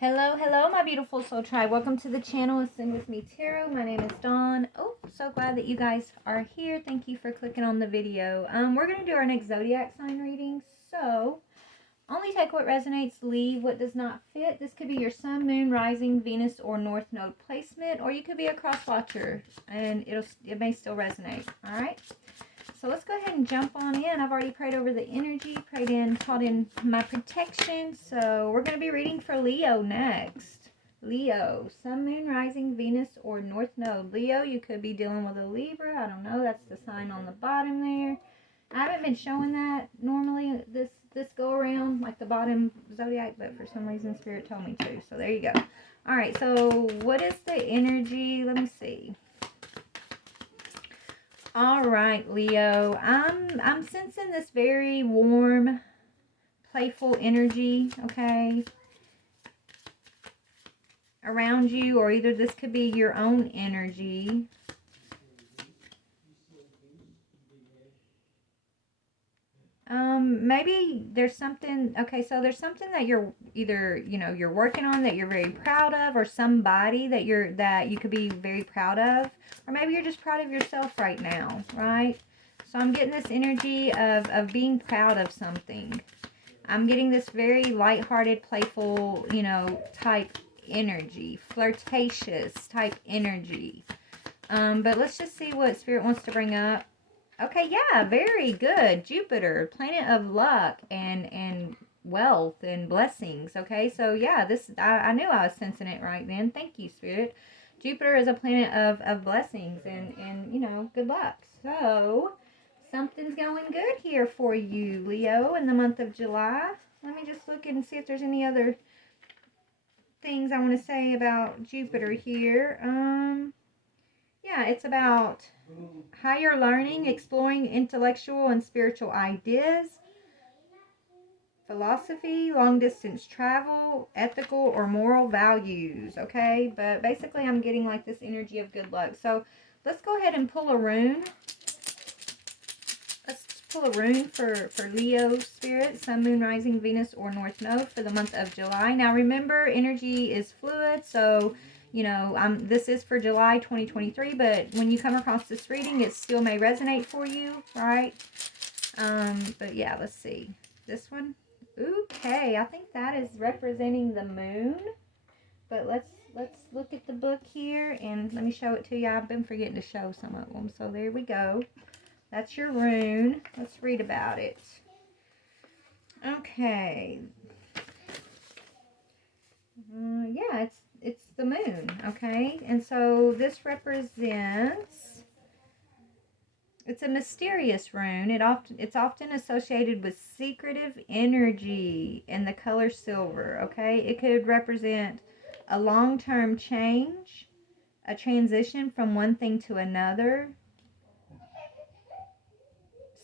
Hello, hello, my beautiful soul tribe. Welcome to the channel. Ascend with me, Tarot. My name is Dawn. Oh, so glad that you guys are here. Thank you for clicking on the video. We're going to do our next zodiac sign reading. So, only take what resonates, leave what does not fit. This could be your sun, moon, rising, Venus, or north node placement, or you could be a cross watcher, and it may still resonate. All right. So let's go ahead and jump on in. I've already prayed over the energy, called in my protection. So we're going to be reading for Leo next. Leo, sun, moon, rising, Venus, or north node. Leo, you could be dealing with a Libra. I don't know. That's the sign on the bottom there. I haven't been showing that normally this go around, like the bottom zodiac, but for some reason Spirit told me to. So there you go. All right. So what is the energy? Let me see. All right, Leo. I'm sensing this very warm, playful energy, okay, around you, or either this could be your own energy. Maybe there's something, okay, so there's something that you're either, you're working on that you're very proud of, or somebody that you could be very proud of, or maybe you're just proud of yourself right now, right? So I'm getting this energy of being proud of something. I'm getting this very lighthearted, playful, type energy, flirtatious type energy. But let's just see what Spirit wants to bring up. Okay, yeah, very good. Jupiter, planet of luck and wealth and blessings. Okay, so yeah, I knew I was sensing it right then. Thank you, Spirit. Jupiter is a planet of blessings and good luck. So something's going good here for you, Leo, in the month of July. Let me just look and see if there's any other things I want to say about Jupiter here. Yeah, it's about higher learning, exploring intellectual and spiritual ideas, philosophy, long distance travel, ethical or moral values, okay? But basically I'm getting like this energy of good luck. So let's go ahead and pull a rune. Let's pull a rune for Leo Spirit, Sun, Moon, Rising, Venus, or North Node for the month of July. Now remember, energy is fluid, so this is for July 2023, but when you come across this reading, it still may resonate for you, right? But yeah, let's see. This one. Okay, I think that is representing the moon. But let's look at the book here, and let me show it to you. I've been forgetting to show some of them, so there we go. That's your rune. Let's read about it. Okay. Yeah, it's the moon, okay? And so this represents, it's a mysterious rune. It's often associated with secretive energy and the color silver, okay? It could represent a long-term change, a transition from one thing to another,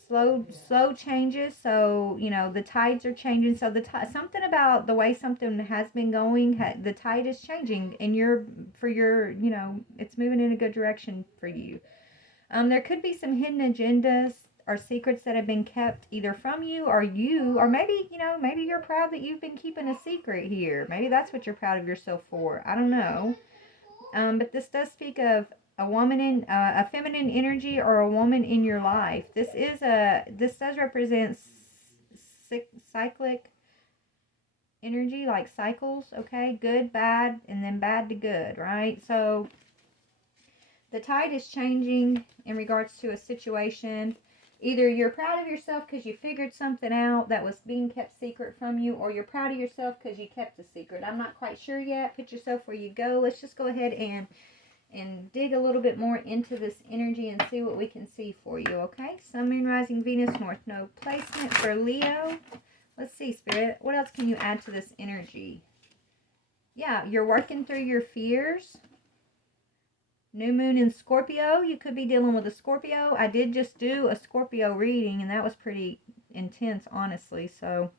slow changes. So the tides are changing, so something about the way something has been going, the tide is changing, and it's moving in a good direction for you. There could be some hidden agendas or secrets that have been kept either from you, or maybe you're proud that you've been keeping a secret here. Maybe that's what you're proud of yourself for. I don't know. But this does speak of a woman in a feminine energy, or a woman in your life. This does represent cyclic energy, like cycles, okay? Good, bad, and then bad to good, right? So the tide is changing in regards to a situation. Either you're proud of yourself because you figured something out that was being kept secret from you, or you're proud of yourself because you kept a secret. I'm not quite sure yet. Put yourself where you go. Let's just go ahead and dig a little bit more into this energy and see what we can see for you, okay? Sun, Moon, Rising, Venus, North Node placement for Leo. Let's see, Spirit. What else can you add to this energy? Yeah, you're working through your fears. New moon in Scorpio. You could be dealing with a Scorpio. I did just do a Scorpio reading, and that was pretty intense, honestly. So,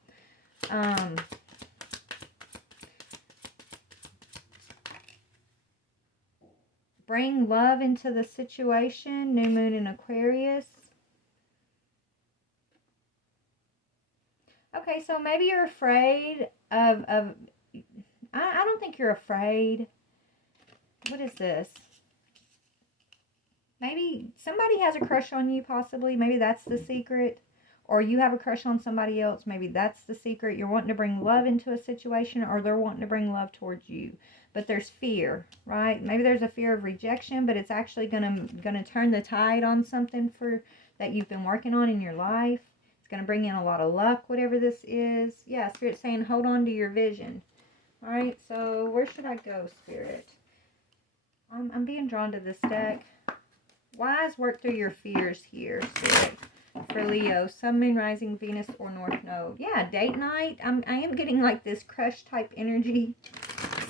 bring love into the situation. New moon in Aquarius. Okay, so maybe you're afraid of I don't think you're afraid. What is this? Maybe somebody has a crush on you, possibly. Maybe that's the secret. Or you have a crush on somebody else. Maybe that's the secret. You're wanting to bring love into a situation, or they're wanting to bring love towards you. But there's fear, right? Maybe there's a fear of rejection, but it's actually gonna turn the tide on something that you've been working on in your life. It's gonna bring in a lot of luck, whatever this is. Yeah, Spirit's saying hold on to your vision. All right, so where should I go, Spirit? I'm being drawn to this deck. Wise, work through your fears here, Spirit. For Leo, Sun, Moon, Rising, Venus, or North Node. Yeah, date night. I am getting like this crush type energy.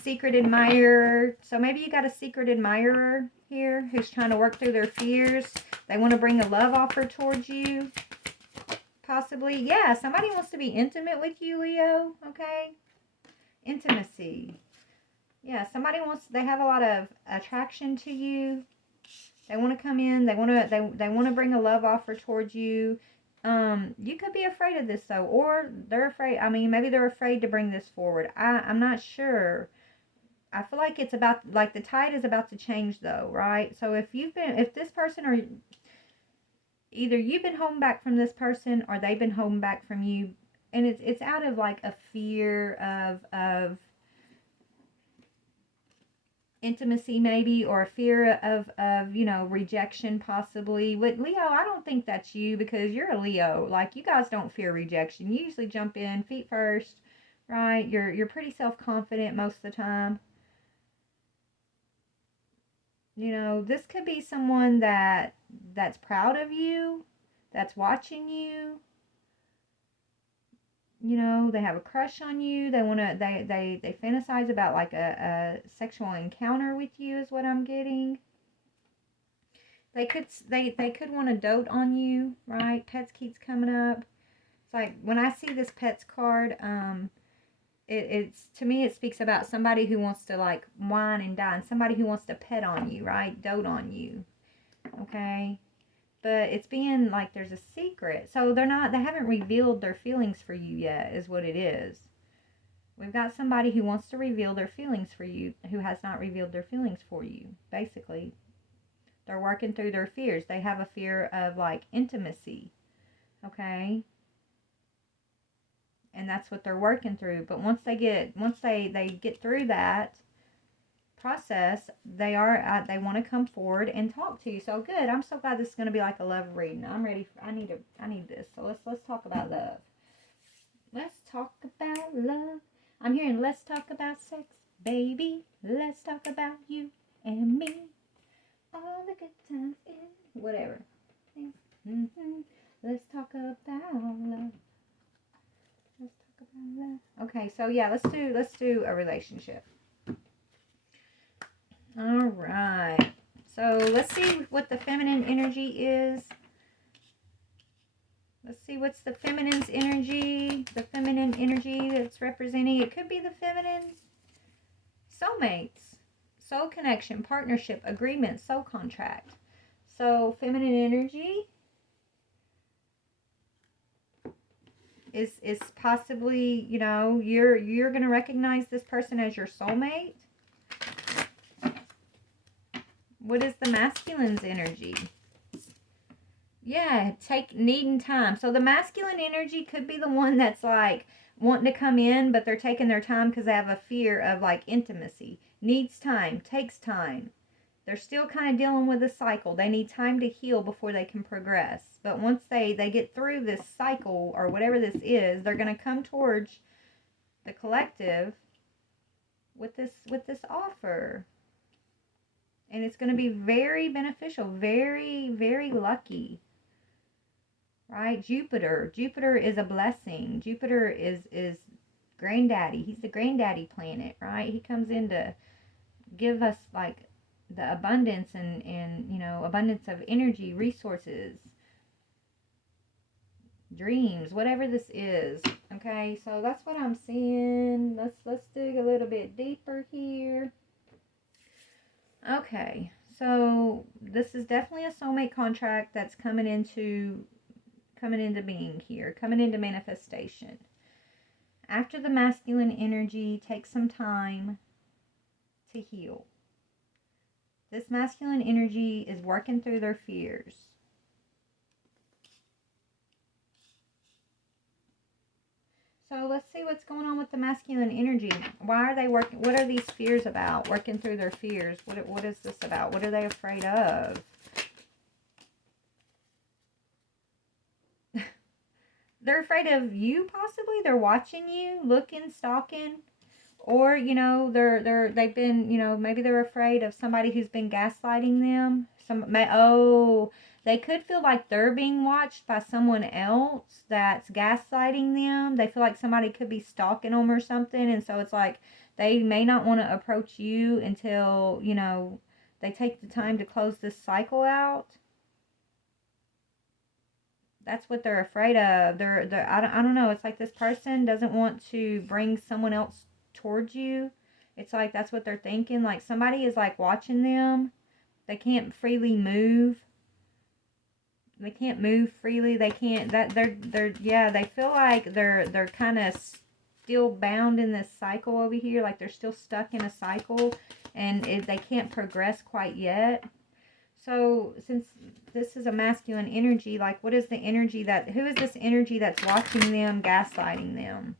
Secret admirer. So maybe you got a secret admirer here who's trying to work through their fears. They want to bring a love offer towards you. Possibly. Yeah, somebody wants to be intimate with you, Leo. Okay. Intimacy. Yeah, somebody they have a lot of attraction to you. They want to come in. They want to bring a love offer towards you. You could be afraid of this though, or they're afraid. I mean, maybe they're afraid to bring this forward. I'm not sure. I feel like it's about, like, the tide is about to change though, right? So if this person, or either you've been holding back from this person or they've been holding back from you, and it's out of like a fear of intimacy maybe, or a fear of rejection possibly. With Leo, I don't think that's you, because you're a Leo. Like, you guys don't fear rejection. You usually jump in feet first, right? You're pretty self-confident most of the time. This could be someone that's proud of you, that's watching you. They have a crush on you. They fantasize about like a sexual encounter with you is what I'm getting. They could want to dote on you, right? Pets keeps coming up. It's like when I see this pets card, it's to me it speaks about somebody who wants to like wine and dine, somebody who wants to pet on you, right? Dote on you. Okay? But it's being like there's a secret. So they haven't revealed their feelings for you yet, is what it is. We've got somebody who wants to reveal their feelings for you, who has not revealed their feelings for you. Basically, they're working through their fears. They have a fear of like intimacy. Okay? And that's what they're working through. But once they get through that process, they want to come forward and talk to you. So good. I'm so glad this is going to be like a love reading. I'm ready. I need this. So let's talk about love. Let's talk about love. I'm hearing let's talk about sex, baby. Let's talk about you and me. All the good times in whatever. Mm-hmm. Let's talk about love. Let's talk about love. Okay, so yeah, let's do a relationship. All right. So let's see what the feminine energy is. Let's see what's the feminine's energy. The feminine energy that's representing. It could be the feminine soulmates, soul connection, partnership, agreement, soul contract. So feminine energy is possibly, you're going to recognize this person as your soulmate. What is the masculine's energy? Yeah, needing time. So the masculine energy could be the one that's like wanting to come in, but they're taking their time because they have a fear of like intimacy. Needs time, takes time. They're still kind of dealing with a cycle. They need time to heal before they can progress. But once they get through this cycle or whatever this is, they're going to come towards the collective with this offer. And it's going to be very beneficial, very, very lucky. Right? Jupiter is a blessing. Jupiter is granddaddy. He's the granddaddy planet, right? He comes in to give us like the abundance and abundance of energy, resources, dreams, whatever this is. Okay, so that's what I'm seeing. Let's dig a little bit deeper here. Okay, so this is definitely a soulmate contract that's coming into being here, coming into manifestation. After the masculine energy, take some time. to heal. This masculine energy is working through their fears. So let's see what's going on with the masculine energy. Why are they working? What are these fears about? Working through their fears. What is this about? What are they afraid of? They're afraid of you, possibly. They're watching you, looking, stalking. Or, you know, they've been, you know, maybe they're afraid of somebody who's been gaslighting them. They could feel like they're being watched by someone else that's gaslighting them. They feel like somebody could be stalking them or something. And so it's like they may not want to approach you until, you know, they take the time to close this cycle out. That's what they're afraid of. I don't know. It's like this person doesn't want to bring someone else towards you. It's like that's what they're thinking. Like somebody is like watching them. They can't freely move. They can't move freely. They can't. They feel like they're kind of still bound in this cycle over here. Like they're still stuck in a cycle, and they can't progress quite yet. So since this is a masculine energy, like what is the energy who is this energy that's watching them, gaslighting them?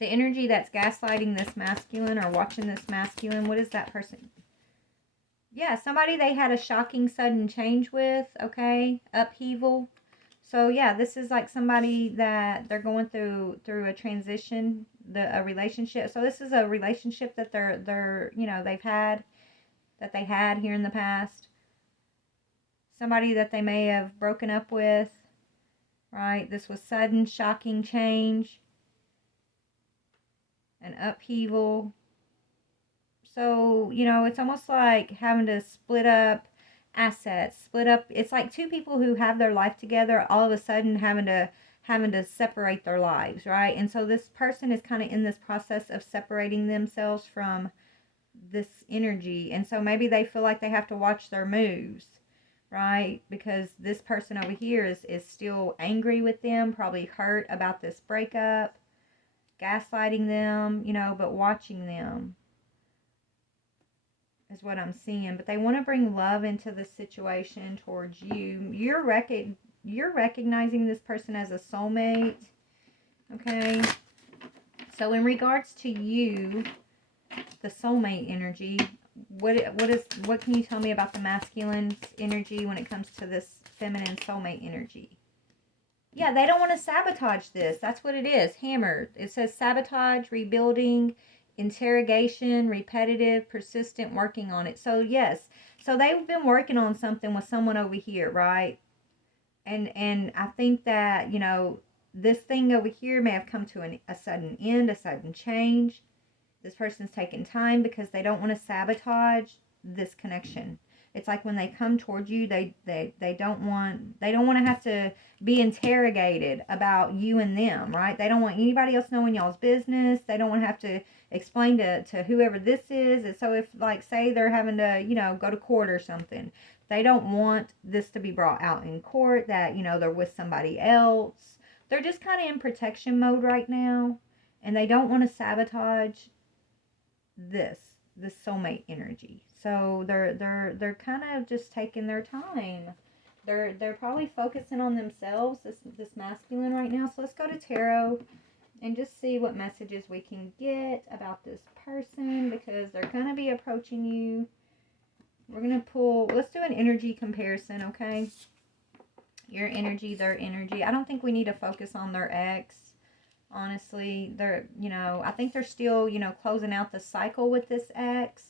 The energy that's gaslighting this masculine or watching this masculine, what is that person? Yeah, somebody they had a shocking sudden change with, okay? Upheaval. So yeah, this is like somebody that they're going through a transition, a relationship. So this is a relationship that they're you know, they had here in the past. Somebody that they may have broken up with, right? This was sudden, shocking change, an upheaval. So, you know, it's almost like having to split up assets, it's like two people who have their life together all of a sudden having to separate their lives, right? And so this person is kind of in this process of separating themselves from this energy. And so maybe they feel like they have to watch their moves, right? Because this person over here is still angry with them, probably hurt about this breakup, gaslighting them, you know, but watching them is what I'm seeing. But they want to bring love into the situation towards you. You're recognizing this person as a soulmate, okay? So in regards to you, the soulmate energy, what can you tell me about the masculine energy when it comes to this feminine soulmate energy? Yeah, they don't want to sabotage this. That's what it is. Hammer. It says sabotage, rebuilding, interrogation, repetitive, persistent, working on it. So yes, so they've been working on something with someone over here, right? And I think that, you know, this thing over here may have come to a sudden end, a sudden change. This person's taking time because they don't want to sabotage this connection. It's like when they come towards you, they don't want to have to be interrogated about you and them, right? They don't want anybody else knowing y'all's business. They don't want to have to explain to whoever this is. And so if, like, say they're having to, you know, go to court or something, they don't want this to be brought out in court that, you know, they're with somebody else. They're just kind of in protection mode right now, and they don't want to sabotage this soulmate energy. So they're kind of just taking their time. They're probably focusing on themselves, this masculine right now. So let's go to tarot and just see what messages we can get about this person, because they're going to be approaching you. We're going to pull, let's do an energy comparison, okay? Your energy, their energy. I don't think we need to focus on their ex. Honestly, they're, you know, I think they're still, you know, closing out the cycle with this ex.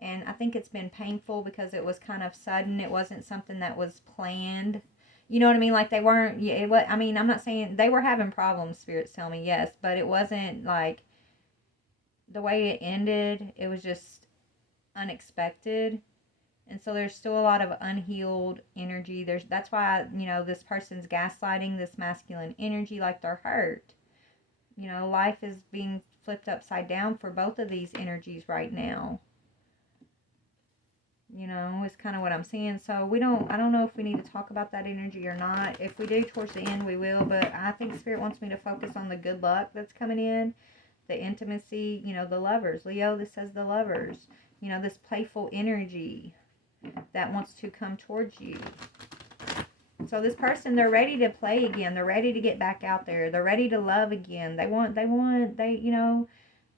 And I think it's been painful because it was kind of sudden. It wasn't something that was planned. You know what I mean? Like they weren't, yeah, it was, I mean, I'm not saying they were having problems, spirits tell me, yes, but it wasn't like the way it ended. It was just unexpected. And so there's still a lot of unhealed energy. That's why, you know, this person's gaslighting this masculine energy like they're hurt. You know, life is being flipped upside down for both of these energies right now. You know, it's kind of what I'm seeing. So I don't know if we need to talk about that energy or not. If we do towards the end, we will. But I think Spirit wants me to focus on the good luck that's coming in. the intimacy, you know, the lovers. Leo, this says the lovers. You know, this playful energy that wants to come towards you. So this person, they're ready to play again. They're ready to get back out there. They're ready to love again. You know,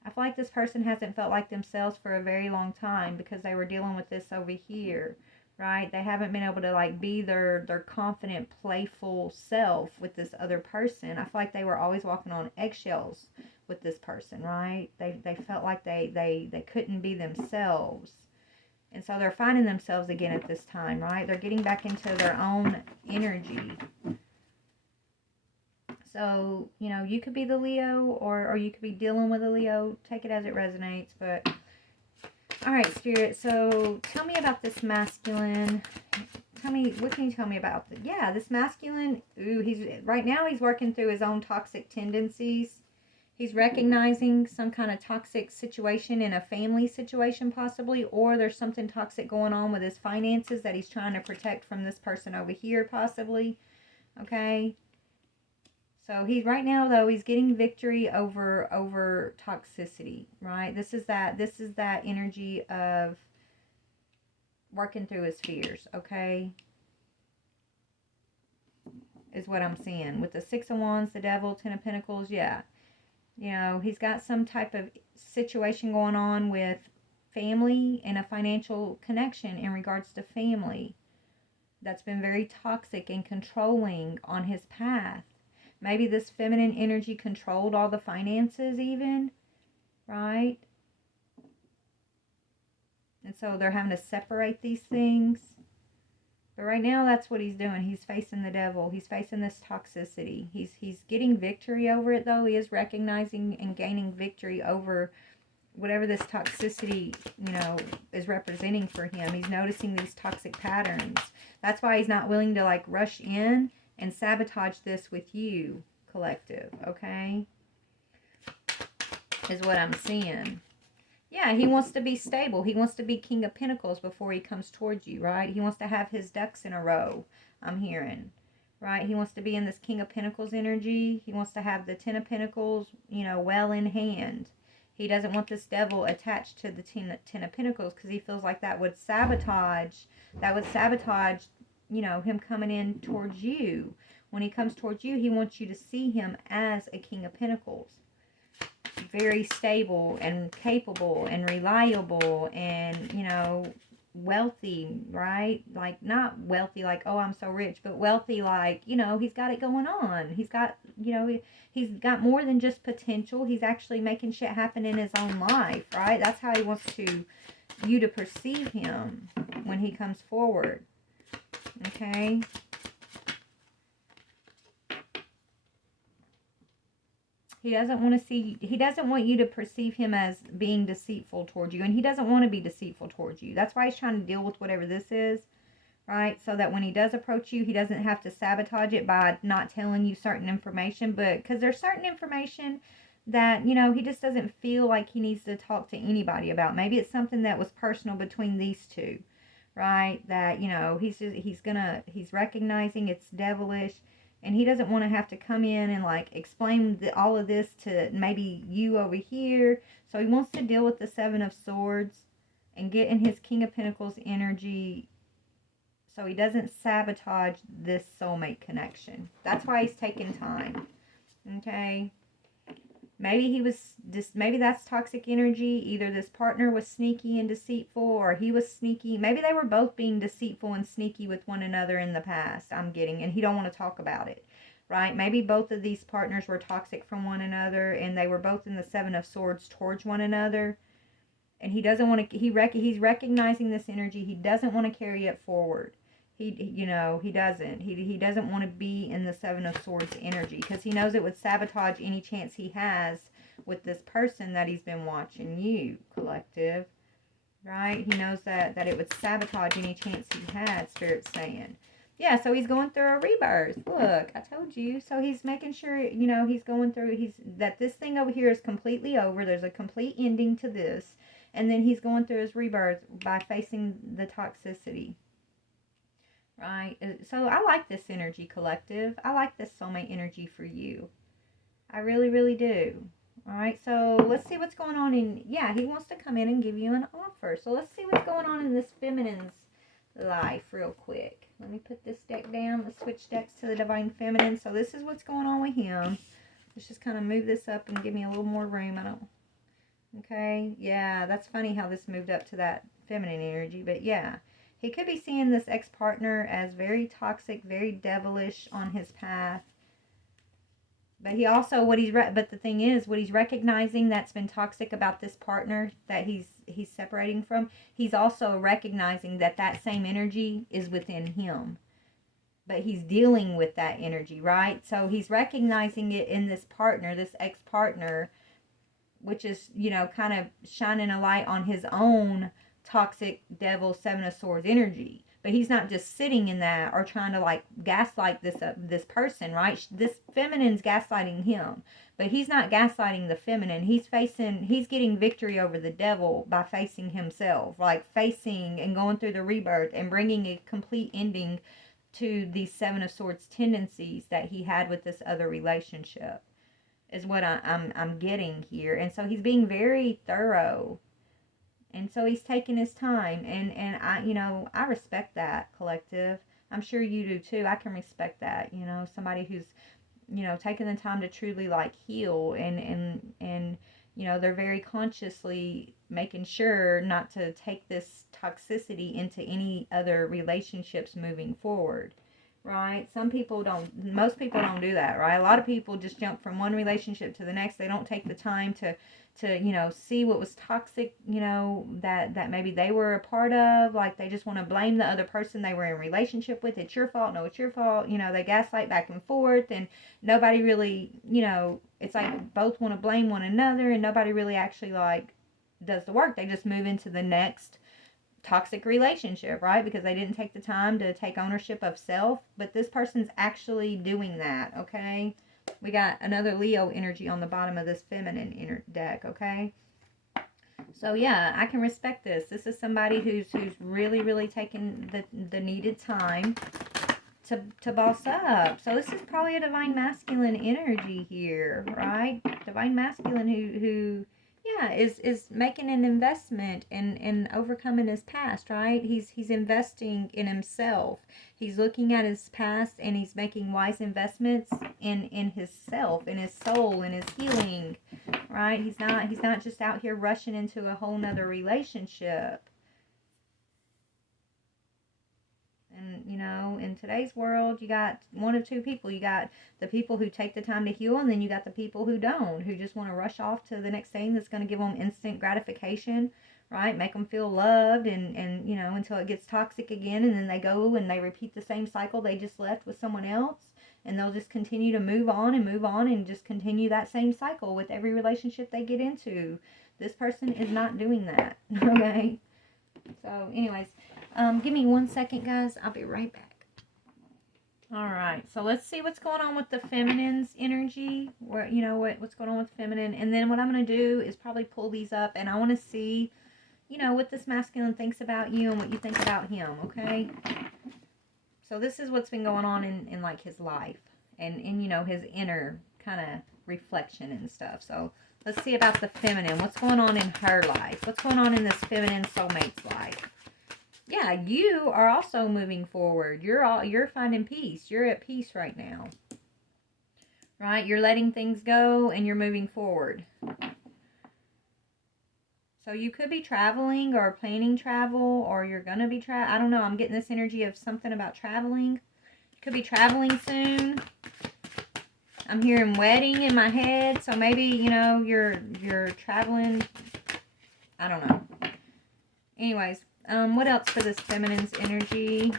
I feel like this person hasn't felt like themselves for a very long time because they were dealing with this over here, right? They haven't been able to like be their confident, playful self with this other person. I feel like they were always walking on eggshells with this person, right? They felt like they couldn't be themselves. And so they're finding themselves again at this time, right? They're getting back into their own energy. So, you know, you could be the Leo or you could be dealing with a Leo. Take it as it resonates. But, all right, Spirit. So, tell me about this masculine. Tell me, what can you tell me about this masculine? Ooh, right now he's working through his own toxic tendencies. He's recognizing some kind of toxic situation in a family situation possibly, or there's something toxic going on with his finances that he's trying to protect from this person over here possibly. Okay? So right now though, he's getting victory over toxicity, right? This is that energy of working through his fears, okay? Is what I'm seeing. With the Six of Wands, the Devil, Ten of Pentacles, yeah. You know, he's got some type of situation going on with family and a financial connection in regards to family that's been very toxic and controlling on his path. Maybe this feminine energy controlled all the finances even, right? And so they're having to separate these things. But right now, that's what he's doing. He's facing the devil. He's facing this toxicity. He's getting victory over it, though. He is recognizing and gaining victory over whatever this toxicity, you know, is representing for him. He's noticing these toxic patterns. That's why he's not willing to, like, rush in and sabotage this with you, collective, okay? Is what I'm seeing. Yeah, he wants to be stable. He wants to be King of Pentacles before he comes towards you, right? He wants to have his ducks in a row, I'm hearing, right? He wants to be in this King of Pentacles energy. He wants to have the Ten of Pentacles, you know, well in hand. He doesn't want this devil attached to the Ten of Pentacles because he feels like that would sabotage, you know, him coming in towards you. When he comes towards you, he wants you to see him as a King of Pentacles. Very stable and capable and reliable and, you know, wealthy, right? Like, not wealthy like, oh, I'm so rich, but wealthy like, you know, he's got it going on. He's got, you know, he's got more than just potential. He's actually making shit happen in his own life, right? That's how he wants you to perceive him when he comes forward. Okay? He doesn't want you to perceive him as being deceitful towards you. And he doesn't want to be deceitful towards you. That's why he's trying to deal with whatever this is, right? So that when he does approach you, he doesn't have to sabotage it by not telling you certain information. But because there's certain information that, you know, he just doesn't feel like he needs to talk to anybody about. Maybe it's something that was personal between these two, right? That, you know, he's recognizing it's devilish. And he doesn't want to have to come in and, like, explain all of this to maybe you over here. So he wants to deal with the Seven of Swords and get in his King of Pentacles energy so he doesn't sabotage this soulmate connection. That's why he's taking time. Okay? Maybe maybe that's toxic energy. Either this partner was sneaky and deceitful, or he was sneaky. Maybe they were both being deceitful and sneaky with one another in the past, I'm getting, and he don't want to talk about it, right? Maybe both of these partners were toxic from one another, and they were both in the Seven of Swords towards one another, and he doesn't want to, he's recognizing this energy. He doesn't want to carry it forward. He doesn't. He doesn't want to be in the Seven of Swords energy because he knows it would sabotage any chance he has with this person that he's been watching, you, collective. Right? He knows that it would sabotage any chance he had, Spirit's saying. Yeah, so he's going through a rebirth. Look, I told you. So he's making sure, you know, he's going through, that this thing over here is completely over. There's a complete ending to this. And then he's going through his rebirth by facing the toxicity. Right? So I like this energy, collective. I like this soulmate energy for you. I really, really do. All right, so let's see what's going on in, yeah, he wants to come in and give you an offer. So let's see what's going on in this feminine's life real quick. Let me put this deck down. Let's switch decks to the Divine Feminine. So this is what's going on with him. Let's just kind of move this up and give me a little more room. I don't, okay, yeah, that's funny how this moved up to that feminine energy. But yeah, he could be seeing this ex-partner as very toxic, very devilish on his path. But he also, but the thing is, what he's recognizing that's been toxic about this partner that he's separating from, he's also recognizing that that same energy is within him. But he's dealing with that energy, right? So he's recognizing it in this partner, this ex-partner, which is, you know, kind of shining a light on his own toxic devil Seven of Swords energy. But he's not just sitting in that or trying to like gaslight this person, right? This feminine's gaslighting him, but he's not gaslighting the feminine. He's getting victory over the devil by facing himself, like facing and going through the rebirth and bringing a complete ending to these Seven of Swords tendencies that he had with this other relationship, is what I'm getting here. And so he's being very thorough. And so he's taking his time, and I, you know, I respect that, collective. I'm sure you do too. I can respect that, you know, somebody who's, you know, taking the time to truly like heal, and you know, they're very consciously making sure not to take this toxicity into any other relationships moving forward, right? Most people don't do that, right? A lot of people just jump from one relationship to the next. They don't take the time to you know, see what was toxic, you know, that maybe they were a part of. Like, they just want to blame the other person they were in a relationship with. It's your fault. No, it's your fault. You know, they gaslight back and forth, and nobody really, you know, it's like both want to blame one another, and nobody really actually like does the work. They just move into the next toxic relationship, right? Because they didn't take the time to take ownership of self. But this person's actually doing that, okay? We got another Leo energy on the bottom of this feminine deck, okay? So yeah, I can respect this. This is somebody who's really, really taking the needed time to boss up. So this is probably a divine masculine energy here, right? Divine masculine who yeah, is making an investment in overcoming his past, right? He's investing in himself. He's looking at his past, and he's making wise investments in his self, in his soul, in his healing, right? He's not just out here rushing into a whole nother relationship. And, you know, in today's world, you got one of two people. You got the people who take the time to heal, and then you got the people who don't, who just want to rush off to the next thing that's going to give them instant gratification, right? Make them feel loved, and you know, until it gets toxic again, and then they go and they repeat the same cycle they just left with someone else, and they'll just continue to move on and just continue that same cycle with every relationship they get into. This person is not doing that, okay? So, anyways, give me 1 second, guys. I'll be right back. All right. So let's see what's going on with the feminine's energy. Where, you know, what's going on with feminine. And then what I'm going to do is probably pull these up, and I want to see, you know, what this masculine thinks about you and what you think about him, okay? So this is what's been going on in like his life and you know, his inner kind of reflection and stuff. So let's see about the feminine. What's going on in her life? What's going on in this feminine soulmate's life? Yeah, you are also moving forward. You're finding peace. You're at peace right now. Right? You're letting things go and you're moving forward. So you could be traveling or planning travel, or you're going to be I don't know. I'm getting this energy of something about traveling. You could be traveling soon. I'm hearing wedding in my head. So maybe, you know, you're traveling. I don't know. Anyways, what else for this feminine's energy?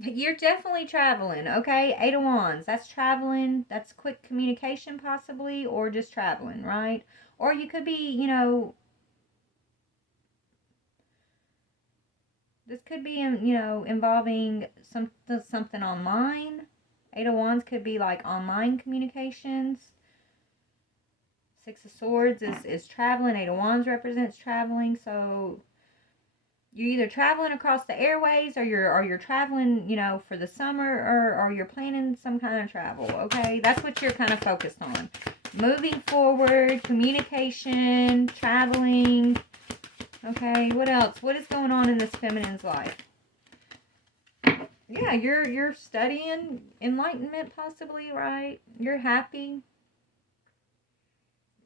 You're definitely traveling, okay? 8 of Wands. That's traveling. That's quick communication possibly, or just traveling, right? Or you could be, you know, this could be, you know, involving something online. 8 of Wands could be like online communications. 6 of Swords is traveling. 8 of Wands represents traveling. So you're either traveling across the airways, or you're traveling, you know, for the summer, or you're planning some kind of travel, okay? That's what you're kind of focused on. moving forward, communication, traveling. Okay, what else? What is going on in this feminine's life? Yeah, you're studying enlightenment possibly, right? You're happy.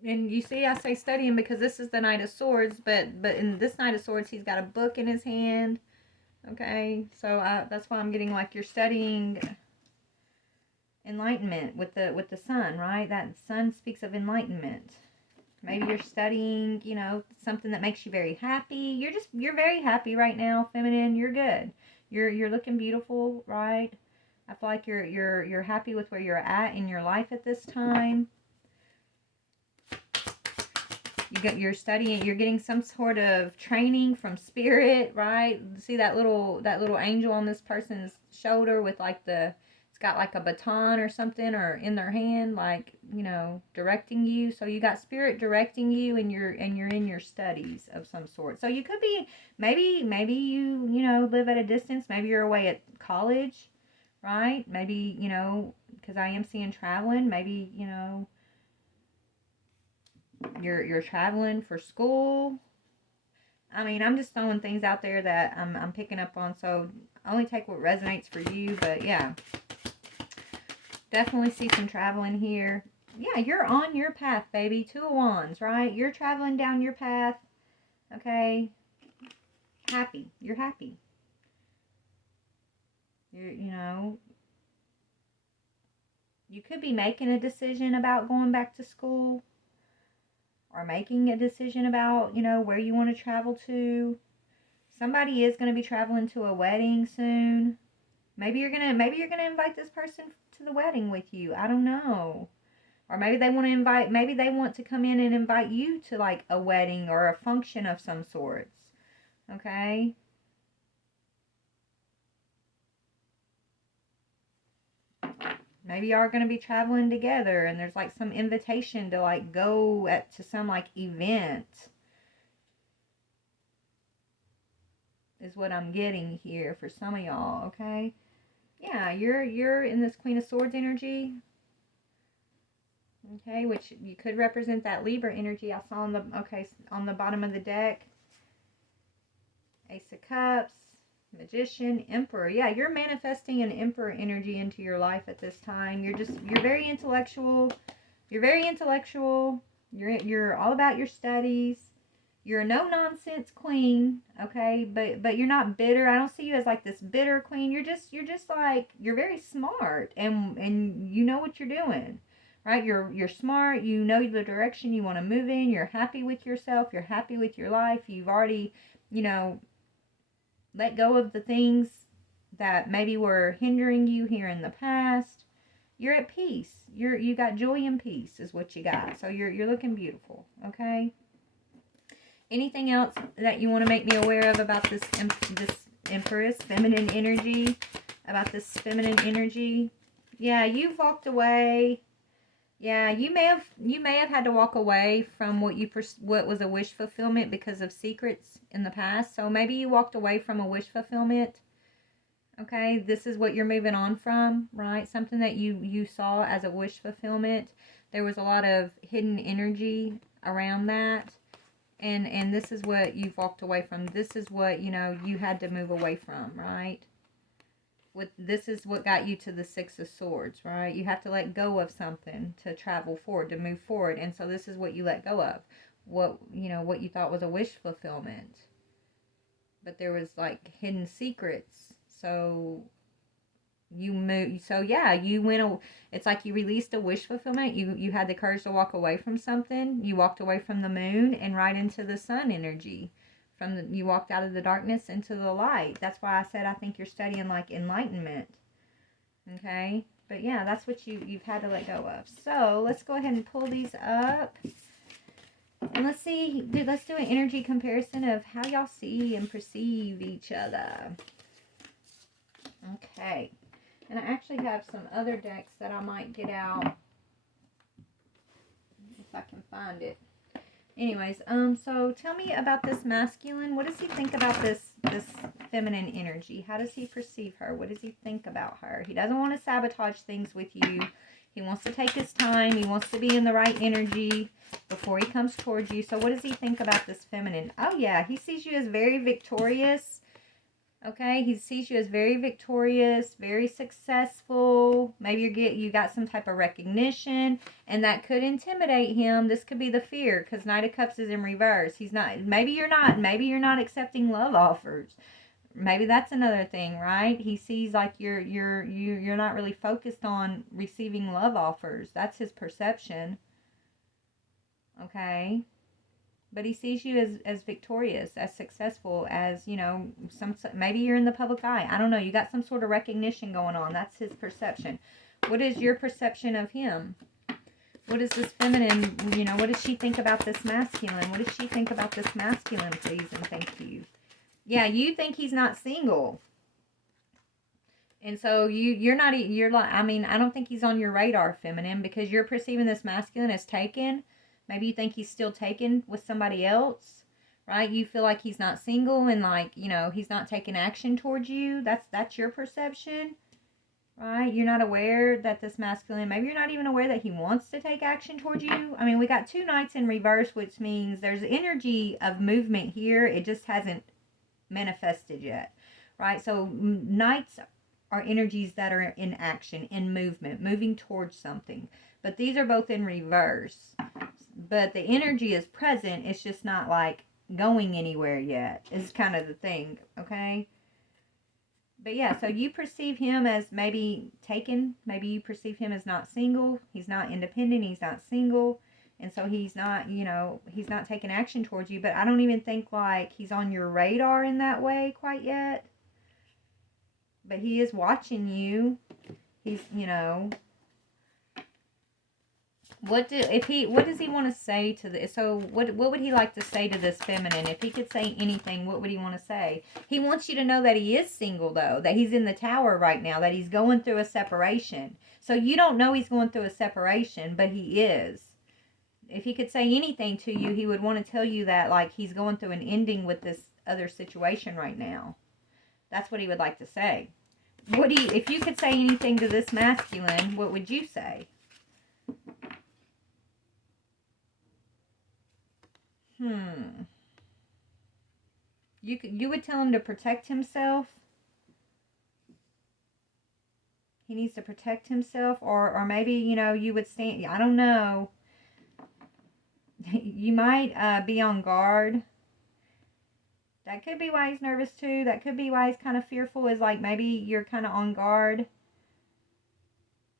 And you see, I say studying because this is the Knight of Swords, but in this Knight of Swords, he's got a book in his hand. Okay, so that's why I'm getting like you're studying enlightenment with the sun, right? That sun speaks of enlightenment. Maybe you're studying, you know, something that makes you very happy. You're very happy right now, feminine. You're good. You're looking beautiful, right? I feel like you're happy with where you're at in your life at this time. You're studying, you're getting some sort of training from spirit, right? See that little angel on this person's shoulder with like it's got like a baton or something or in their hand, like, you know, directing you. So you got spirit directing you, and you're in your studies of some sort. So you could be maybe you know, live at a distance. Maybe you're away at college, right? Maybe, you know, because I am seeing traveling. Maybe, you know, you're traveling for school. I mean, I'm just throwing things out there that I'm picking up on, so only take what resonates for you. But yeah, definitely see some traveling here. Yeah, you're on your path, baby. 2 of Wands, right? You're traveling down your path. Okay, happy. You're happy. You know, you could be making a decision about going back to school, or making a decision about, you know, where you want to travel to. Somebody is going to be traveling to a wedding soon. Maybe you're going to invite this person to the wedding with you. I don't know. Or maybe they want to come in and invite you to like a wedding or a function of some sorts. Okay? Maybe y'all are going to be traveling together, and there's like some invitation to like go to some like event. Is what I'm getting here for some of y'all, okay? Yeah, you're in this Queen of Swords energy. Okay, which you could represent that Libra energy I saw on the bottom of the deck. Ace of Cups, Magician, Emperor. Yeah, you're manifesting an Emperor energy into your life at this time. You're very intellectual. You're very intellectual. You're all about your studies. You're a no-nonsense queen, okay? But you're not bitter. I don't see you as like this bitter queen. You're just like, you're very smart, and you know what you're doing, right? You're smart. You know the direction you want to move in. You're happy with yourself. You're happy with your life. You've already, you know, let go of the things that maybe were hindering you here in the past. You're at peace. You got joy and peace is what you got. So you're looking beautiful, okay? Anything else that you want to make me aware of about this Empress, feminine energy? About this feminine energy? Yeah, you've walked away. Yeah, you may have had to walk away from what was a wish fulfillment because of secrets in the past. So maybe you walked away from a wish fulfillment. Okay, this is what you're moving on from, right? Something that you saw as a wish fulfillment. There was a lot of hidden energy around that. And this is what you've walked away from. This is what, you know, you had to move away from, right? This is what got you to the Six of Swords, right? You have to let go of something to travel forward, to move forward. And so this is what you let go of. What you thought was a wish fulfillment. But there was like hidden secrets. So you moved, so yeah, it's like you released a wish fulfillment. You had the courage to walk away from something. You walked away from the moon and right into the sun energy. You walked out of the darkness into the light. That's why I said I think you're studying like enlightenment. Okay, but yeah, that's what you've had to let go of. So let's go ahead and pull these up, and let's do an energy comparison of how y'all see and perceive each other. Okay. And I actually have some other decks that I might get out if I can find it. Anyways, so tell me about this masculine. What does he think about this feminine energy? How does he perceive her? What does he think about her? He doesn't want to sabotage things with you. He wants to take his time. He wants to be in the right energy before he comes towards you. So what does he think about this feminine? Oh, yeah. He sees you as very victorious. Okay, he sees you as very victorious, very successful. Maybe you got some type of recognition, and that could intimidate him. This could be the fear, because Knight of Cups is in reverse. He's not. Maybe you're not accepting love offers. Maybe that's another thing, right? He sees like you're not really focused on receiving love offers. That's his perception. Okay. But he sees you as victorious, as successful, as, you know, maybe you're in the public eye. I don't know. You got some sort of recognition going on. That's his perception. What is your perception of him? What is this feminine, you know, what does she think about this masculine? What does she think about this masculine, please and thank you? Yeah, you think he's not single. And so you're like, I mean, I don't think he's on your radar, feminine, because you're perceiving this masculine as taken. Maybe you think he's still taken with somebody else, right? You feel like he's not single and like, you know, he's not taking action towards you. That's your perception, right? You're not aware that this masculine, maybe you're not even aware that he wants to take action towards you. I mean, we got 2 Knights in reverse, which means there's energy of movement here. It just hasn't manifested yet, right? So Knights are energies that are in action, in movement, moving towards something. But these are both in reverse. But the energy is present. It's just not like going anywhere yet. Is kind of the thing, okay? But yeah, so you perceive him as maybe taken. Maybe you perceive him as not single. He's not independent. He's not single. And so he's not, you know, he's not taking action towards you. But I don't even think like he's on your radar in that way quite yet. But he is watching you. He's, you know... What does he want to say to this? So what would he like to say to this feminine? If he could say anything, what would he want to say? He wants you to know that he is single, though, that he's in the tower right now, that he's going through a separation. So you don't know he's going through a separation, but he is. If he could say anything to you, he would want to tell you that, like, he's going through an ending with this other situation right now. That's what he would like to say. If you could say anything to this masculine, what would you say? You would tell him to protect himself. He needs to protect himself, or maybe, you know, you would stand. I don't know. You might be on guard. That could be why he's nervous too. That could be why he's kind of fearful. Is like maybe you're kind of on guard.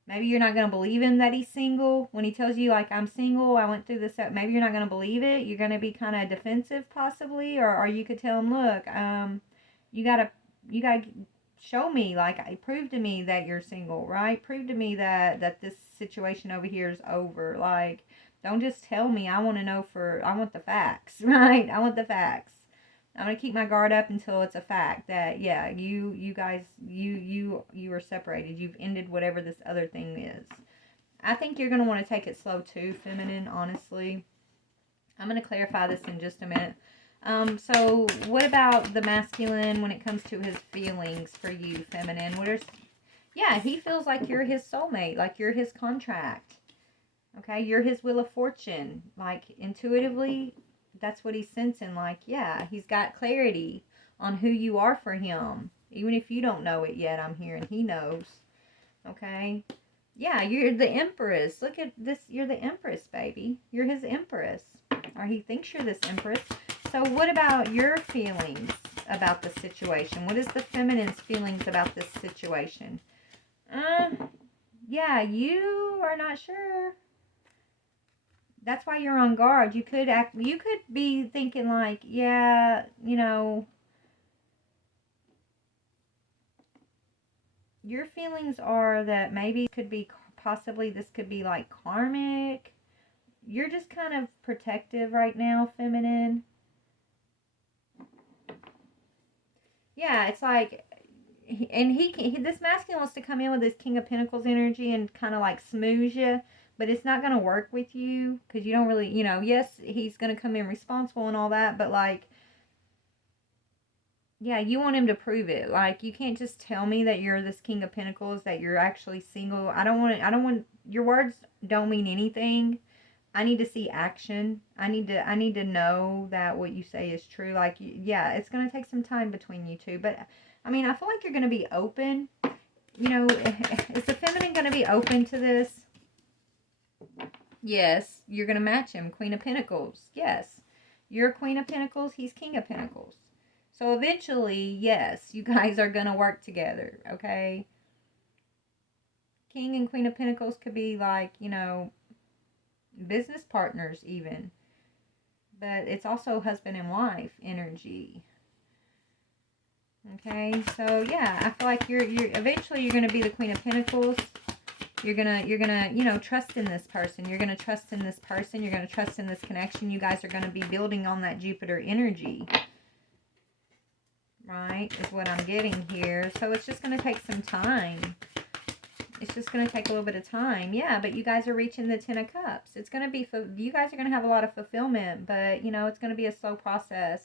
Maybe you're not going to believe him that he's single. When he tells you, like, I'm single, I went through this, maybe you're not going to believe it. You're going to be kind of defensive, possibly. Or you could tell him, look, you got to show me, like, prove to me that you're single, right? Prove to me that this situation over here is over. Like, don't just tell me. I want the facts, right? I want the facts. I'm going to keep my guard up until it's a fact that, yeah, you guys, you are separated. You've ended whatever this other thing is. I think you're going to want to take it slow too, feminine, honestly. I'm going to clarify this in just a minute. So what about the masculine when it comes to his feelings for you, feminine? Yeah, he feels like you're his soulmate, like you're his contract. Okay, you're his wheel of fortune. Like, intuitively, that's what he's sensing. Like, yeah, he's got clarity on who you are for him. Even if you don't know it yet, I'm hearing he knows. Okay? Yeah, you're the empress. Look at this. You're the empress, baby. You're his empress. Or he thinks you're this empress. So what about your feelings about the situation? What is the feminine's feelings about this situation? Yeah, you are not sure. That's why you're on guard. You could be thinking like, yeah, you know, your feelings are that maybe this could be like karmic. You're just kind of protective right now, feminine. Yeah, it's like, and this masculine wants to come in with this King of Pentacles energy and kind of like smooze you. But it's not going to work with you because you don't really, you know, yes, he's going to come in responsible and all that. But, like, Yeah, you want him to prove it. Like, you can't just tell me that you're this King of Pentacles, that you're actually single. I don't want, your words don't mean anything. I need to see action. I need to know that what you say is true. Like, yeah, it's going to take some time between you two. But, I mean, I feel like you're going to be open. You know, is the feminine going to be open to this? Yes, you're going to match him. Queen of Pentacles. Yes. You're Queen of Pentacles. He's King of Pentacles. So eventually, yes, you guys are going to work together, okay? King and Queen of Pentacles could be like, you know, business partners even. But it's also husband and wife energy. Okay, so yeah, I feel like you're eventually you're going to be the Queen of Pentacles. You're gonna, you know, trust in this person. You're gonna trust in this person. You're gonna trust in this connection. You guys are gonna be building on that Jupiter energy. Right, is what I'm getting here. So it's just going to take some time. It's just going to take a little bit of time. Yeah, but you guys are reaching the 10 of Cups. It's going to be, you guys are going to have a lot of fulfillment, but, you know, it's going to be a slow process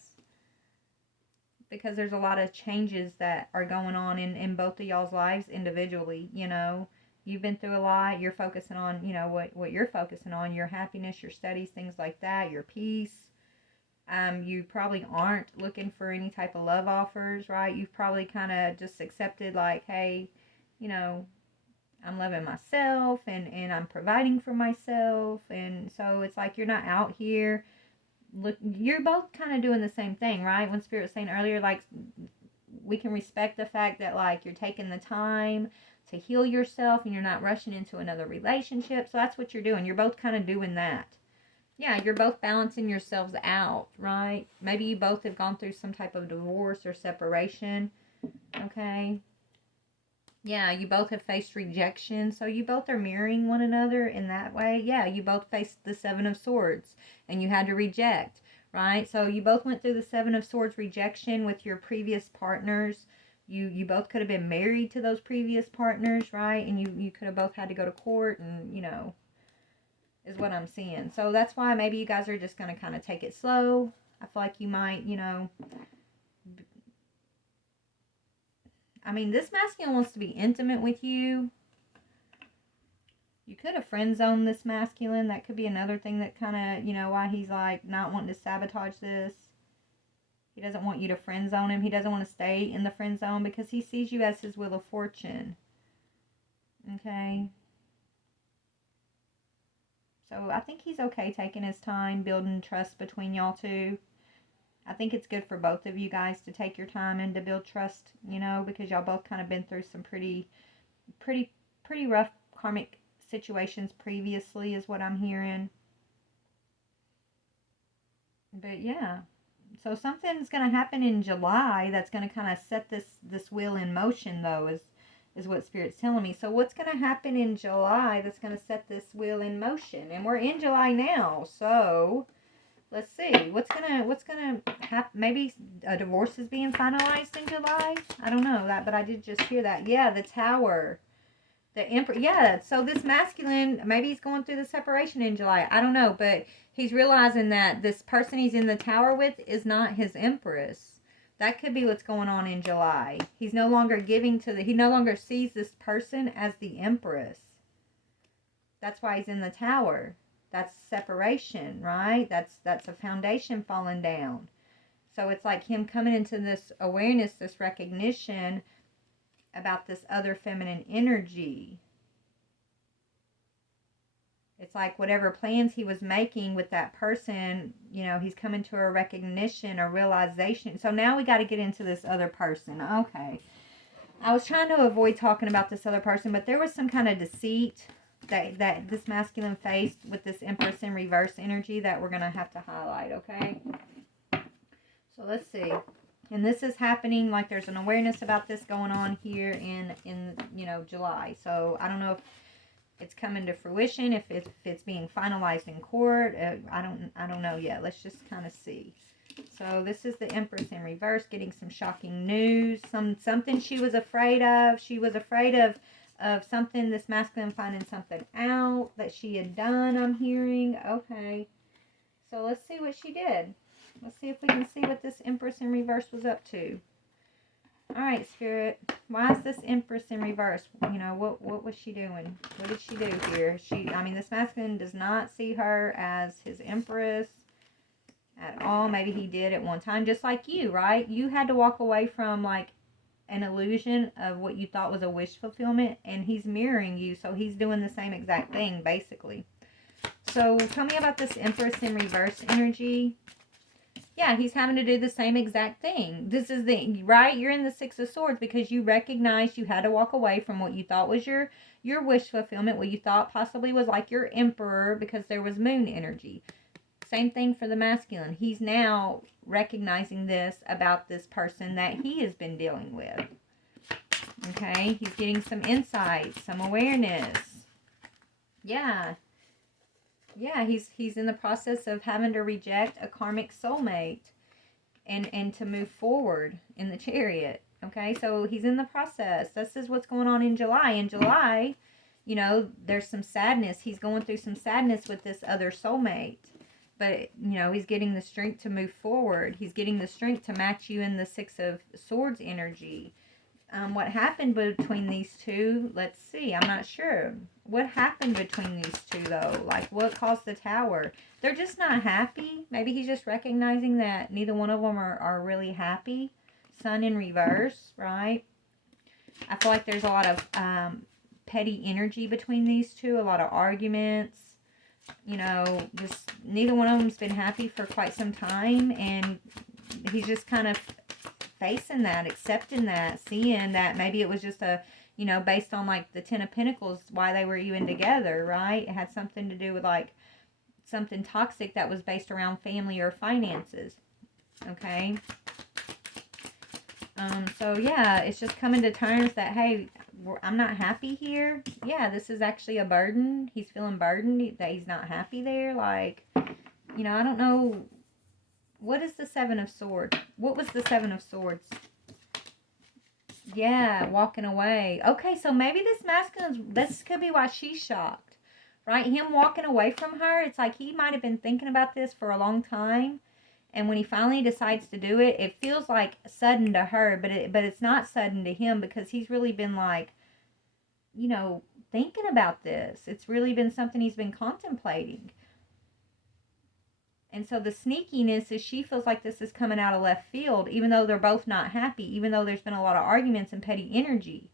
because there's a lot of changes that are going on in both of y'all's lives individually, you know. You've been through a lot. You're focusing on, you know, what you're focusing on, your happiness, your studies, things like that, your peace. You probably aren't looking for any type of love offers, right? You've probably kind of just accepted like, hey, you know, I'm loving myself and I'm providing for myself. And so it's like you're not out here. Look, you're both kind of doing the same thing, right? When Spirit was saying earlier, like, we can respect the fact that, like, you're taking the time to heal yourself and you're not rushing into another relationship. So that's what you're doing. You're both kind of doing that. Yeah, you're both balancing yourselves out, right? Maybe you both have gone through some type of divorce or separation, okay? Yeah, you both have faced rejection, so you both are mirroring one another in that way. Yeah, you both faced the Seven of Swords, and you had to reject, right? So you both went through the Seven of Swords rejection with your previous partners. You both could have been married to those previous partners, right? And you could have both had to go to court and, you know, is what I'm seeing. So that's why maybe you guys are just going to kind of take it slow. I feel like you might, you know, I mean, this masculine wants to be intimate with you. You could have friend zoned this masculine. That could be another thing that kind of, you know, why he's like not wanting to sabotage this. He doesn't want you to friend zone him. He doesn't want to stay in the friend zone because he sees you as his wheel of fortune. Okay. So I think he's okay taking his time, building trust between y'all two. I think it's good for both of you guys to take your time and to build trust, you know, because y'all both kind of been through some pretty rough karmic situations previously is what I'm hearing. But yeah. So something's going to happen in July that's going to kind of set this wheel in motion, though, is what Spirit's telling me. So what's going to happen in July that's going to set this wheel in motion? And we're in July now, so let's see. What's gonna happen? Maybe a divorce is being finalized in July. I don't know that, but I did just hear that. Yeah, the Tower, the Emperor. Yeah, so this masculine, maybe he's going through the separation in July. I don't know, but he's realizing that this person he's in the Tower with is not his Empress. That could be what's going on in July. He's no longer giving to he no longer sees this person as the Empress. That's why he's in the Tower. That's separation, right? That's a foundation falling down. So it's like him coming into this awareness, this recognition about this other feminine energy. It's like whatever plans he was making with that person, you know, he's coming to a recognition, a realization. So now we got to get into this other person. Okay. I was trying to avoid talking about this other person, but there was some kind of deceit that this masculine faced with this Empress in reverse energy that we're going to have to highlight, okay? So let's see. And this is happening, like there's an awareness about this going on here in you know, July. So I don't know if it's coming to fruition, if it's being finalized in court. I don't know yet. Let's just kind of see. So this is the Empress in reverse, getting some shocking news. Something she was afraid of. She was afraid of something, this masculine finding something out that she had done, I'm hearing. Okay. So let's see what she did. Let's see if we can see what this Empress in reverse was up to. All right, Spirit. Why is this Empress in reverse? You know, what was she doing? What did she do here? I mean, this masculine does not see her as his Empress at all. Maybe he did at one time, just like you, right? You had to walk away from, like, an illusion of what you thought was a wish fulfillment, and he's mirroring you, so he's doing the same exact thing, basically. So, tell me about this Empress in reverse energy. Yeah, he's having to do the same exact thing. This is right? You're in the Six of Swords because you recognized you had to walk away from what you thought was your wish fulfillment, what you thought possibly was like your emperor, because there was moon energy. Same thing for the masculine. He's now recognizing this about this person that he has been dealing with. Okay, he's getting some insight, some awareness. Yeah. Yeah, he's in the process of having to reject a karmic soulmate and to move forward in the Chariot. Okay, so he's in the process. This is what's going on in July. In July, you know, there's some sadness. He's going through some sadness with this other soulmate. But, you know, he's getting the strength to move forward. He's getting the strength to match you in the Six of Swords energy. What happened between these two? Let's see. I'm not sure. What happened between these two, though? Like, what caused the Tower? They're just not happy. Maybe he's just recognizing that neither one of them are really happy. Sun in reverse, right? I feel like there's a lot of petty energy between these two. A lot of arguments. You know, just neither one of them's been happy for quite some time. And he's just kind of facing that, accepting that, seeing that maybe it was just a, you know, based on like the Ten of Pentacles, why they were even together, right? It had something to do with like something toxic that was based around family or finances. Okay. So yeah, it's just coming to terms that, hey, I'm not happy here. Yeah, this is actually a burden. He's feeling burdened that he's not happy there. Like, you know, I don't know. What is the Seven of Swords? What was the Seven of Swords? Yeah, walking away. Okay, so maybe this could be why she's shocked, right? Him walking away from her, it's like he might have been thinking about this for a long time. And when he finally decides to do it, it feels like sudden to her, but it's not sudden to him because he's really been like, you know, thinking about this. It's really been something he's been contemplating. And so the sneakiness is she feels like this is coming out of left field, even though they're both not happy, even though there's been a lot of arguments and petty energy.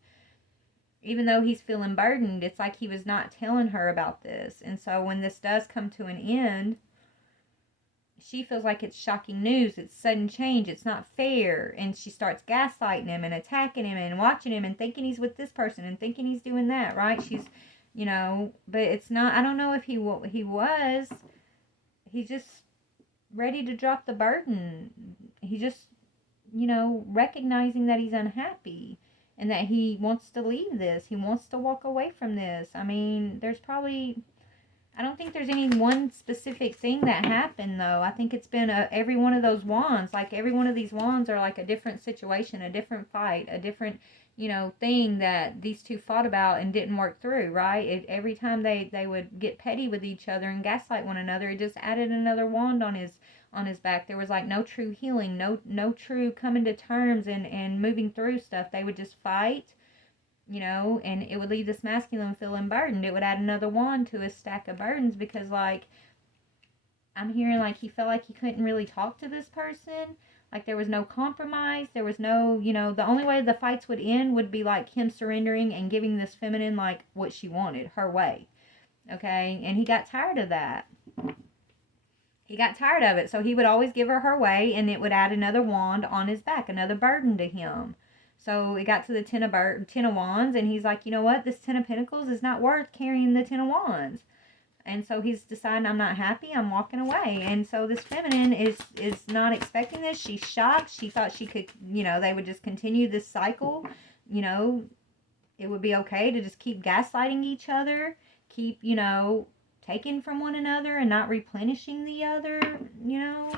Even though he's feeling burdened, it's like he was not telling her about this. And so when this does come to an end, she feels like it's shocking news. It's sudden change. It's not fair. And she starts gaslighting him and attacking him and watching him and thinking he's with this person and thinking he's doing that, right? She's, you know, but it's not, I don't know if he was. He's just ready to drop the burden. He just, you know, recognizing that he's unhappy and that he wants to leave this. He wants to walk away from this. I mean, I don't think there's any one specific thing that happened, though. I think it's been every one of those wands. Like, every one of these wands are like a different situation, a different fight, a different, you know, thing that these two fought about and didn't work through, right? Every time they would get petty with each other and gaslight one another, it just added another wand on his back. There was like no true healing, no true coming to terms and moving through stuff. They would just fight, you know, and it would leave this masculine feeling burdened. It would add another wand to his stack of burdens because, like, I'm hearing like he felt like he couldn't really talk to this person. Like, there was no compromise. There was no, you know, the only way the fights would end would be like him surrendering and giving this feminine like what she wanted, her way. Okay, and he got tired of that. He got tired of it, so he would always give her way, and it would add another wand on his back, another burden to him. So it got to the ten of Wands, and he's like, you know what? This Ten of Pentacles is not worth carrying the Ten of Wands. And so he's deciding, I'm not happy, I'm walking away. And so this feminine is not expecting this. She's shocked. She thought she could, you know, they would just continue this cycle. You know, it would be okay to just keep gaslighting each other, keep, you know, taking from one another and not replenishing the other, you know.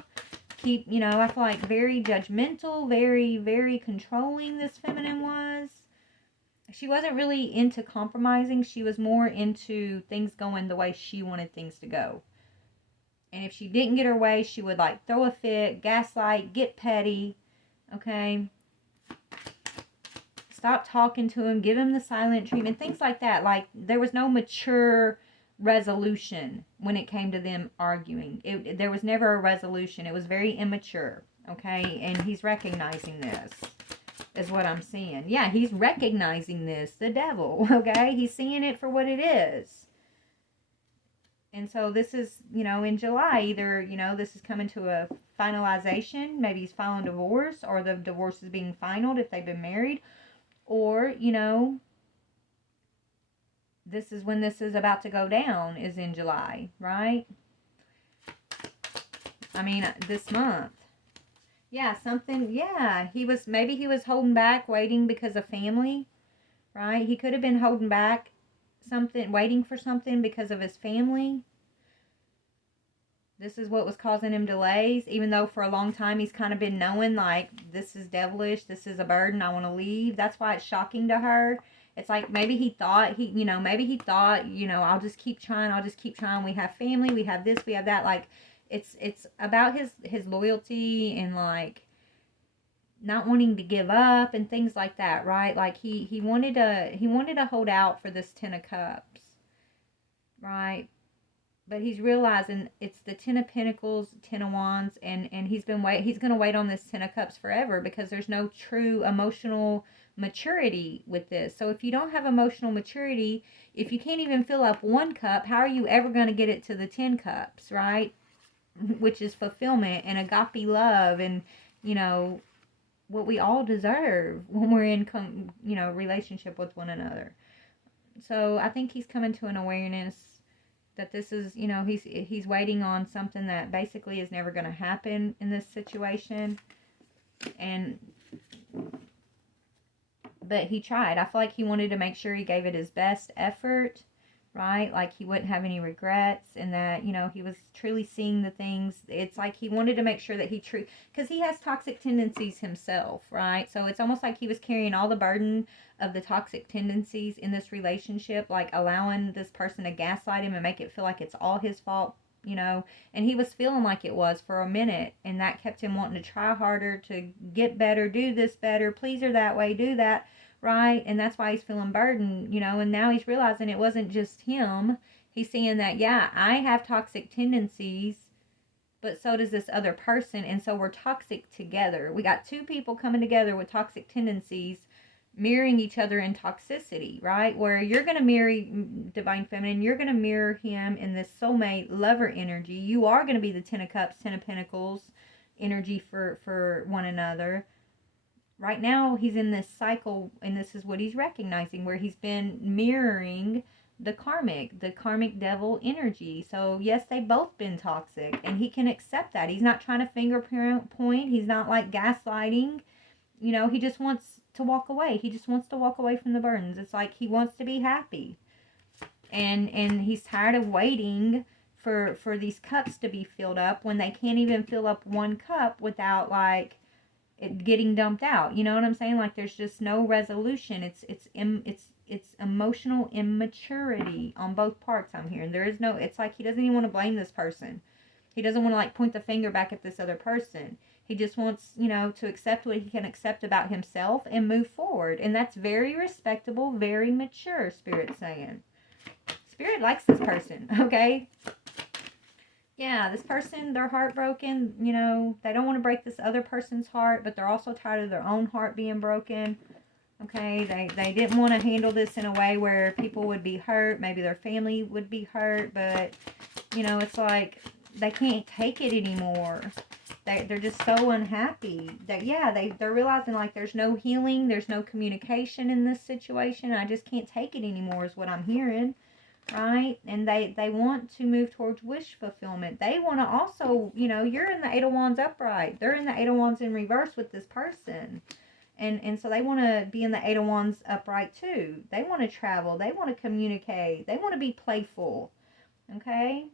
Keep, you know, I feel like very judgmental, very, very controlling this feminine was. She wasn't really into compromising. She was more into things going the way she wanted things to go. And if she didn't get her way, she would like throw a fit, gaslight, get petty. Okay. stop talking to him, give him the silent treatment, things like that. Like, there was no mature resolution when it came to them arguing. There was never a resolution. It was very immature, okay? And he's recognizing this, is what I'm seeing. Yeah, he's recognizing this, the devil, okay? He's seeing it for what it is. And so this is, in July, either, this is coming to a finalization. Maybe he's filing divorce, or the divorce is being finalized if they've been married. Or, this is when this is about to go down, is in July, right? I mean, this month. Yeah, maybe he was holding back, waiting because of family, right? He could have been holding back something, waiting for something because of his family. This is what was causing him delays, even though for a long time he's kind of been knowing, like, this is devilish, this is a burden, I want to leave. That's why it's shocking to her. It's like, maybe he thought, I'll just keep trying, we have family, we have this, we have that. Like, it's about his loyalty, and, like, not wanting to give up and things like that, right? Like, he wanted to hold out for this Ten of Cups, right? But he's realizing it's the Ten of Pentacles, Ten of Wands, and he's going to wait on this Ten of Cups forever, because there's no true emotional maturity with this. So if you don't have emotional maturity, if you can't even fill up one cup, how are you ever going to get it to the 10 cups, right? Which is fulfillment and agape love, and, what we all deserve when we're in, relationship with one another. So I think he's coming to an awareness that this is, he's waiting on something that basically is never going to happen in this situation. But he tried. I feel like he wanted to make sure he gave it his best effort, right? Like, he wouldn't have any regrets, and that, he was truly seeing the things. It's like he wanted to make sure that because he has toxic tendencies himself, right? So it's almost like he was carrying all the burden of the toxic tendencies in this relationship, like allowing this person to gaslight him and make it feel like it's all his fault, and he was feeling like it was for a minute, and that kept him wanting to try harder, to get better, do this better, please her that way, do that, right? And that's why he's feeling burdened, and now he's realizing it wasn't just him. He's seeing that, yeah, I have toxic tendencies, but so does this other person, and so we're toxic together. We got two people coming together with toxic tendencies, mirroring each other in toxicity, right? Where you're going to marry Divine Feminine, you're going to mirror him in this soulmate lover energy. You are going to be the Ten of Cups, Ten of Pentacles energy for one another. Right now, he's in this cycle, and this is what he's recognizing, where he's been mirroring the karmic devil energy. So yes, they've both been toxic, and he can accept that. He's not trying to finger point. He's not, like, gaslighting. He just wants to walk away. He just wants to walk away from the burdens. It's like he wants to be happy. And he's tired of waiting for these cups to be filled up when they can't even fill up one cup without, like, it getting dumped out. You know what I'm saying? Like, there's just no resolution. It's emotional immaturity on both parts, I'm hearing. There is no, it's like he doesn't even want to blame this person. He doesn't want to, like, point the finger back at this other person. He just wants, to accept what he can accept about himself and move forward. And that's very respectable, very mature, Spirit's saying. Spirit likes this person, okay? Yeah, this person, they're heartbroken. They don't want to break this other person's heart, but they're also tired of their own heart being broken. Okay, they didn't want to handle this in a way where people would be hurt. Maybe their family would be hurt, but, it's like they can't take it anymore. They're just so unhappy that, yeah, they're realizing, like, there's no healing, there's no communication in this situation. I just can't take it anymore is what I'm hearing, right? And they want to move towards wish fulfillment. They want to also, you're in the Eight of Wands upright. They're in the Eight of Wands in reverse with this person. And so they want to be in the Eight of Wands upright too. They want to travel. They want to communicate. They want to be playful, okay?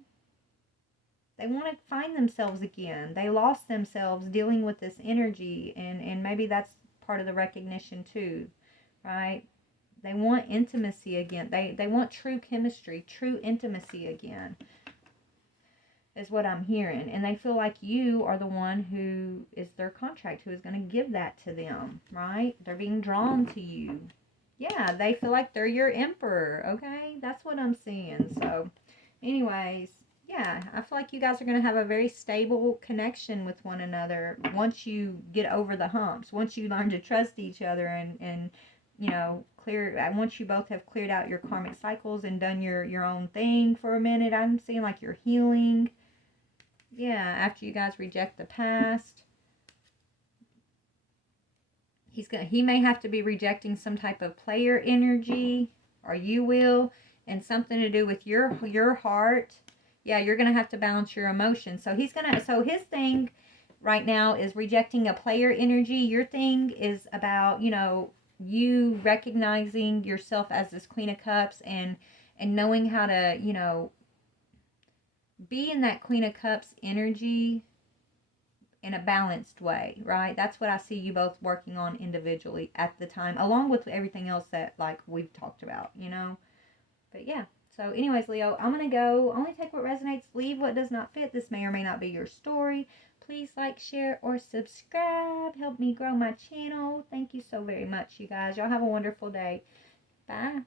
They want to find themselves again. They lost themselves dealing with this energy, and maybe that's part of the recognition too, right? They want intimacy again. They want true chemistry, true intimacy again. is what I'm hearing. And they feel like you are the one who is their contract, who is going to give that to them, right? They're being drawn to you. Yeah, they feel like they're your emperor, okay? That's what I'm seeing. So, anyways, yeah, I feel like you guys are going to have a very stable connection with one another once you get over the humps, once you learn to trust each other and you know, once you both have cleared out your karmic cycles and done your own thing for a minute. I'm seeing like you're healing. Yeah, after you guys reject the past. He may have to be rejecting some type of player energy, or you will, and something to do with your heart. Yeah, you're gonna have to balance your emotions. So his thing right now is rejecting a player energy. Your thing is about, you know, you recognizing yourself as this Queen of Cups and knowing how to, you know, be in that Queen of Cups energy in a balanced way, right? That's what I see you both working on individually at the time, along with everything else that like we've talked about, you know. But yeah. So anyways, Leo, I'm going to go. Only take what resonates, leave what does not fit. This may or may not be your story. Please like, share, or subscribe. Help me grow my channel. Thank you so very much, you guys. Y'all have a wonderful day. Bye.